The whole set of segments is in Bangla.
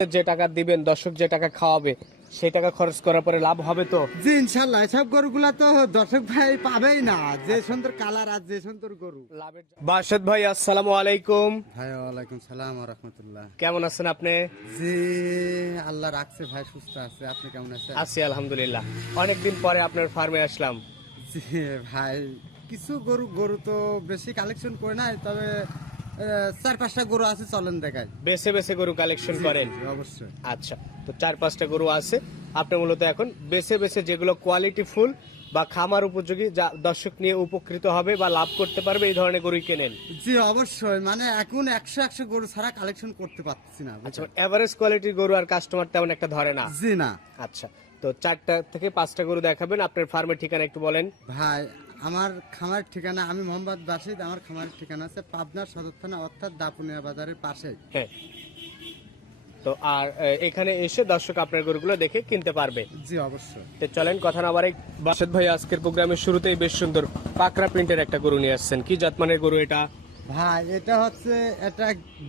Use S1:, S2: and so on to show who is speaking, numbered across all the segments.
S1: যে টাকা দিবেন দর্শক যে টাকা খাওয়াবে সেই টাকা খরচ করার পরে লাভ হবে তো?
S2: জি ইনশাল্লাহ। এসব গরুগুলা তো দর্শক ভাই পাবেই না। যে সুন্দর কালার আর যে সুন্দর গরু।
S1: বাসাদ ভাই আসসালামু আলাইকুম।
S2: ভাই ওয়ালাইকুম সালাম রহমতুল্লাহ।
S1: কেমন আছেন আপনি?
S2: জি আল্লাহ রাখছে ভাই সুস্থ আছে। আপনি কেমন আছেন?
S1: আছি আলহামদুলিল্লাহ। অনেকদিন পরে আপনার ফার্মে আসলাম।
S2: জি ভাই কিছু গরু গরু তো বেশি কালেকশন করে নাই তবে চার পাঁচটা গরু আছে চলেন দেখাই।
S1: বেছে বেছে গরু কালেকশন করেন?
S2: অবশ্যই।
S1: আচ্ছা তো চার পাঁচটা গরু আছে। আপনি মূলত এখন বেছে বেছে যেগুলো কোয়ালিটি ফুল বা খামার উপযোগী যা দর্শক নিয়ে উপকৃত হবে বা লাভ করতে পারবে এই ধরনের গরুই কেনেন?
S2: জি অবশ্যই। মানে এখন একশো একশো গরু ছাড়া কালেকশন করতে পারছি না
S1: আচ্ছা এভারেজ কোয়ালিটির গরু আর কাস্টমার তেমন একটা ধরে না?
S2: জি না।
S1: আচ্ছা তো চারটা থেকে পাঁচটা গরু দেখাবেন। আপনার ফার্মের ঠিকানা একটু বলেন।
S2: ভাই আমার খামার ঠিকানা আমি মোহাম্মদ বাসিদ আমার খামারের ঠিকানা আছে পাবনা সদর থানা অর্থাৎ দাপুনিয়া বাজারের পাশে
S1: হ্যাঁ। তো আর এখানে এসে দর্শক আপনার গরুগুলো দেখে কিনতে পারবে।
S2: জি অবশ্যই।
S1: তো চলেন কথা না বাড়াই। বাসেদ ভাই আজকের প্রোগ্রামের শুরুতেই বেশ সুন্দর পাকরা প্রিন্টের একটা গরু নিয়ে আসছেন। কি জাতমানের গরু এটা?
S2: ভাই এটা হচ্ছে এটা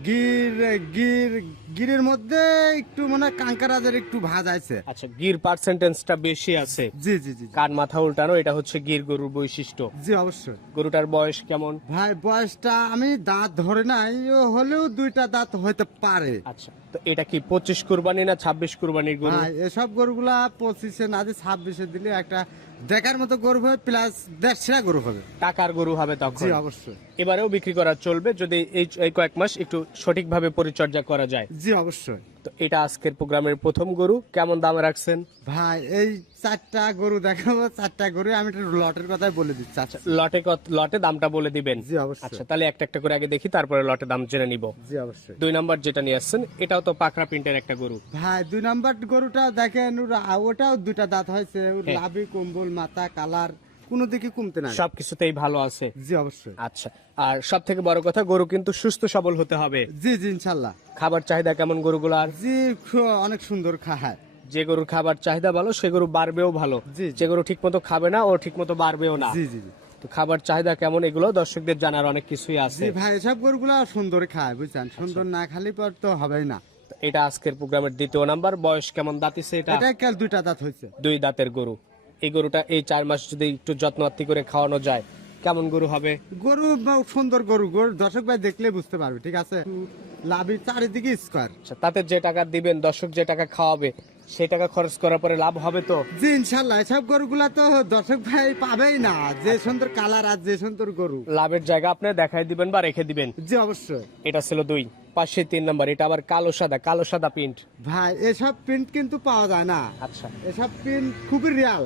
S2: গির গির গিরের মধ্যে একটু মানে কাঙ্কারাজের একটু ভাজ আছে।
S1: আচ্ছা গির পার্সেন্টেজটা বেশি আছে।
S2: জি জি জি।
S1: কান মাথা উল্টানো এটা হচ্ছে গির গরুর বৈশিষ্ট্য।
S2: জি অবশ্যই।
S1: গরুটার বয়স কেমন?
S2: ভাই বয়সটা আমি দাঁত ধরে নাই হলেও দুইটা দাঁত হইতে পারে।
S1: আচ্ছা তো এটা কি পঁচিশ কুরবানি না ছাব্বিশ কুরবানির গরু?
S2: এসব গরুগুলা পঁচিশে না যে ছাব্বিশে দিলে একটা দেখার মতো গরু হবে প্লাস দেড়শা গরু হবে।
S1: টাকার গরু হবে তখন।
S2: জি অবশ্যই।
S1: এবারেও বিক্রি করা চলবে যদি এই এই কয়েক মাস একটু সঠিকভাবে পরিচর্যা করা যায়।
S2: জি অবশ্যই।
S1: তো এটা আজকের প্রোগ্রামের প্রথম গরু। কেমন দামে রাখছেন?
S2: ভাই এই চারটা গরু দেখাবো চারটা গরু আমি একটা লটের কথাই বলে দিচ্ছি। আচ্ছা।
S1: লটে লটে দামটা বলে দিবেন?
S2: জি অবশ্যই।
S1: আচ্ছা তাহলে একটা একটা করে আগে দেখি তারপরে লটে দাম জেনে নিব।
S2: জি অবশ্যই।
S1: দুই নাম্বার যেটা নিয়ে আসছেন এটাও তো পাকড়া প্রিন্টের একটা গরু।
S2: ভাই দুই নাম্বার গরুটা দেখেন ওটাও দুইটা দাঁত হয়েছে।
S1: হ্যাঁ।
S2: লাভি কম্বল মাথা কালার। কোনো দিকে কমতে নাই
S1: সবকিছুতেই ভালো আছে।
S2: জি অবশ্যই।
S1: আচ্ছা আর সব থেকে বড় কথা গরু কিন্তু সুস্থ সবল হতে হবে।
S2: জি জি ইনশাল্লাহ
S1: খাবার চাহিদা কেমন গরুগুলার?
S2: জি অনেক সুন্দর খায়।
S1: যে গরুর খাবার চাহিদা ভালো সে গরু বাড়বেও ভালো। যে গরু ঠিক মতো খাবে না ও ঠিক মতো বাড়বেও না।
S2: জি জি
S1: তো খাবার চাহিদা কেমন এগুলো দর্শকদের জানার অনেক কিছুই আছে।
S2: ভাই এসব গরুগুলা সুন্দর খায় বুঝছেন? সুন্দর না খালি পর তো হবেই না।
S1: এটা আজকের প্রোগ্রামের দ্বিতীয় নাম্বার বয়স কেমন দাঁতিছে এটা?
S2: এটা কাল দুইটা দাঁত হয়েছে
S1: দুই দাঁতের গরু। এই গরুটা এই চার মাস যদি একটু যত্ন আত্তি করে খাওয়ানো যায় কেমন গরু হবে?
S2: গরু সুন্দর গরু গরু দর্শক ভাই দেখলে বুঝতে পারবে ঠিক আছে? লাভি চারিদিকে স্কোয়ার
S1: আচ্ছা, তাতে যে টাকা দিবেন দর্শক যে টাকা খাওয়াবে সেই টাকা খরচ করার পরে লাভ হবে তো?
S2: জি ইনশাল্লাহ গরুগুলা তো দর্শক ভাই পাবেই না। যে সুন্দর কালার আর যে সুন্দর গরু।
S1: লাভের জায়গা আপনি দেখাই দিবেন বা রেখে দিবেন?
S2: জি অবশ্যই।
S1: এটা ছিল দুই পাশে তিন নাম্বার এটা আবার কালো সাদা কালো সাদা প্রিন্ট
S2: ভাই এসব প্রিন্ট কিন্তু পাওয়া যায় না।
S1: আচ্ছা।
S2: এসব প্রিন্ট খুবই রিয়াল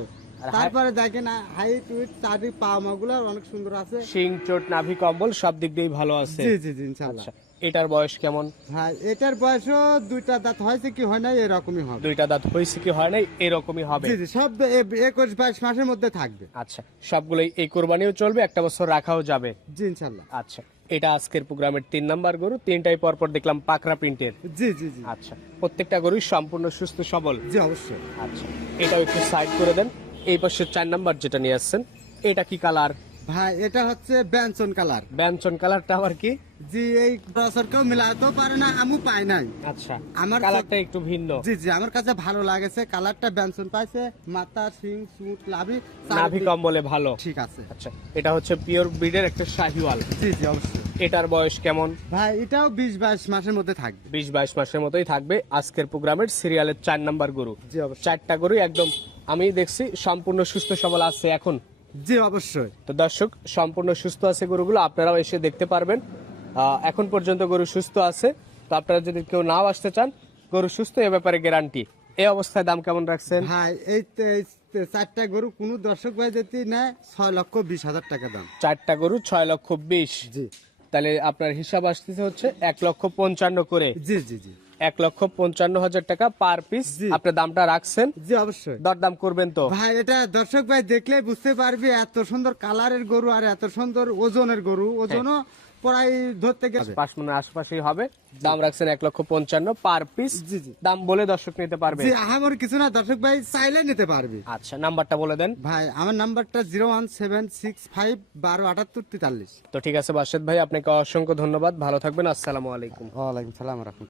S2: তারপরে দেখেন হাইট উইট চারদিক পাওয়া মাগুলো অনেক সুন্দর আছে।
S1: শিং চোট নাভি কম্বল সব দিক দিয়েই ভালো আছে।
S2: জি জি জি ইনশাল্লাহ
S1: আচ্ছা এটার বয়স কেমন?
S2: ভাই এটার বয়সও দুইটা দাঁত হয়েছে কি হয় না এরকমই হবে।
S1: দুইটা দাঁত হয়েছে কি হয় নাই এরকমই হবে।
S2: জি জি সব একুশ বাইশ মাসের মধ্যে থাকবে।
S1: আচ্ছা সবগুলোই এই কোরবানিও চলবে একটা বছর রাখাও যাবে।
S2: জি ইনশাল্লাহ
S1: আচ্ছা এটা আজকের প্রোগ্রামের তিন নাম্বার গরু তিনটাই পর পর দেখলাম পাকড়া প্রিন্টের।
S2: জি জি জি।
S1: আচ্ছা প্রত্যেকটা গরুই সম্পূর্ণ সুস্থ সবল।
S2: জি অবশ্যই।
S1: আচ্ছা এটাও একটু সাইড করে দেন। এই পাশে চার নাম্বার যেটা নিয়ে আসছেন এটা কি কালার
S2: ভাই এটা হচ্ছে ব্যঞ্চন কালার
S1: ব্যঞ্চন কালারটা আবার কি?
S2: জি এই বছর কেউ মিলাতেও পারে না আমি পাই নাই।
S1: আচ্ছা
S2: আমার
S1: কালারটা একটু ভিন্ন।
S2: জি জি আমার কাছে ভালো লাগেছে কালারটা ব্যঞ্চন পাইছে মাথা সিং সুট লাভি
S1: নাভি কম্বলে ভালো।
S2: ঠিক আছে।
S1: আচ্ছা এটা হচ্ছে পিওর ব্রিডের একটা শাহিওয়াল।
S2: জি জি অবশ্যই।
S1: এটার বয়স কেমন?
S2: ভাই এটাও বিশ বাইশ মাসের মধ্যে থাকবে।
S1: বিশ বাইশ মাসের মতোই থাকবে। আজকের প্রোগ্রামের সিরিয়ালের চার নাম্বার গরু। চারটা গরু একদম আমি দেখছি সম্পূর্ণ সুস্থ সবল আছে এখন।
S2: জি অবশ্যই।
S1: তো দর্শক সম্পূর্ণ সুস্থ আছে গরুগুলো আপনারাও এসে দেখতে পারবেন। এখন পর্যন্ত গরু সুস্থ আছে। তো আপনারা যদি কেউ নাও আসতে চান গরু সুস্থ এ ব্যাপারে গ্যারান্টি এই অবস্থায় দাম কেমন রাখছেন?
S2: ভাই এই চারটা গরু কোন দর্শক ভাই যদি নেয় ছয় লক্ষ বিশ হাজার টাকা দাম।
S1: চারটা গরু ছয় লক্ষ বিশ।
S2: জি।
S1: তাহলে আপনার হিসাব আসতেছে হচ্ছে এক লক্ষ পঞ্চান্ন করে।
S2: জি জি জি।
S1: এক লক্ষ পঞ্চান্ন হাজার টাকা পার পিস
S2: জি।
S1: আপনার দামটা রাখছেন?
S2: জি অবশ্যই।
S1: দরদাম করবেন তো?
S2: ভাই এটা দর্শক ভাই দেখলে বুঝতে পারবি এত সুন্দর কালারের গরু আর এত সুন্দর ওজনের গরু। ওজনও প্রায় ধরতে গেলে
S1: পাঁচ মনের আশপাশেই হবে। দাম রাখছেন এক লক্ষ পঞ্চান্ন পার পিস।
S2: জি জি।
S1: দাম বলে দর্শক নিতে পারবে।
S2: জি আমার কিছু না দর্শক ভাই চাইলে নিতে পারবি।
S1: আচ্ছা নাম্বারটা বলে দেন।
S2: ভাই আমার নাম্বারটা zero one seven six five বারো আটাত্তর তেতাল্লিশ।
S1: তো ঠিক আছে বাসেদ ভাই আপনাকে অসংখ্য ধন্যবাদ। ভালো থাকবেন আসসালামু আলাইকুম।
S2: ওয়ালাইকুম সালাম রহমতুল্লাহ।